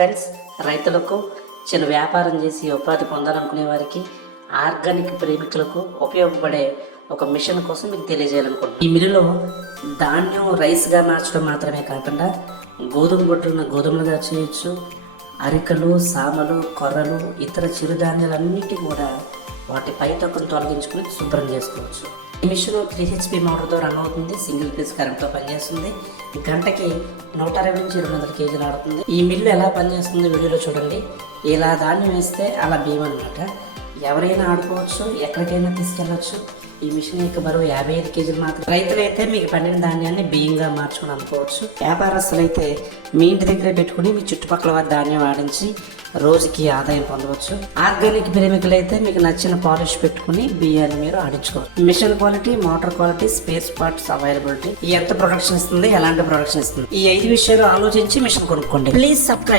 Friends, రైతులకు చిన్న వ్యాపారం చేసి ఉపాధి పొందాలనుకునే వారికి, ఆర్గానిక్ ప్రేమికులకు ఉపయోగపడే ఒక మిషన్ కోసం మీకు తెలియజేయాలనుకుంటున్నాను. ఈ మిల్లులో ధాన్యం రైస్గా మార్చడం మాత్రమే కాకుండా గోధుమ బొట్టులను గోధుమలుగా చేయొచ్చు. అరికలు, సామలు, కొర్రలు, ఇతర చిరుధాన్యాలన్నిటి కూడా వాటి పై తొక్కను తొలగించుకుని శుభ్రం చేసుకోవచ్చు. ఈ మిషన్ 3 HP మోటార్తో రన్ అవుతుంది. సింగిల్ ఫేజ్ కరెంట్తో పనిచేస్తుంది. గంటకి 120 నుంచి 200 కేజీలు ఆడుతుంది. ఈ మిల్లు ఎలా పనిచేస్తుంది వీడియోలో చూడండి. ఇలా ధాన్యం వేస్తే అలా బియ్యం అనమాట. ఎవరైనా ఆడుకోవచ్చు, ఎక్కడికైనా తీసుకెళ్ళవచ్చు. ఈ మిషన్ యొక్క బరువు 55 కేజీలు మాత్రం. రైతులైతే మీకు పండిన ధాన్యాన్ని బియ్యంగా మార్చుకుని అమ్ముకోవచ్చు. వ్యాపారస్తులు అయితే మీ ఇంటి దగ్గర పెట్టుకుని మీ చుట్టుపక్కల వారి ధాన్యం ఆడించి రోజుకి ఆదాయం పొందవచ్చు. ఆర్గానిక్ ప్రేమికులు అయితే మీకు నచ్చిన పాలిష్ పెట్టుకుని బియ్యాన్ని మీరు ఆడించుకోవచ్చు. Machine quality, motor quality, space parts availability, ఎంత ప్రొడక్షన్ ఇస్తుంది, ఎలాంటి ప్రొడక్షన్ ఇస్తుంది, ఈ 5 విషయాలు ఆలోచించి మిషన్ కొనుక్కోండి. Please subscribe.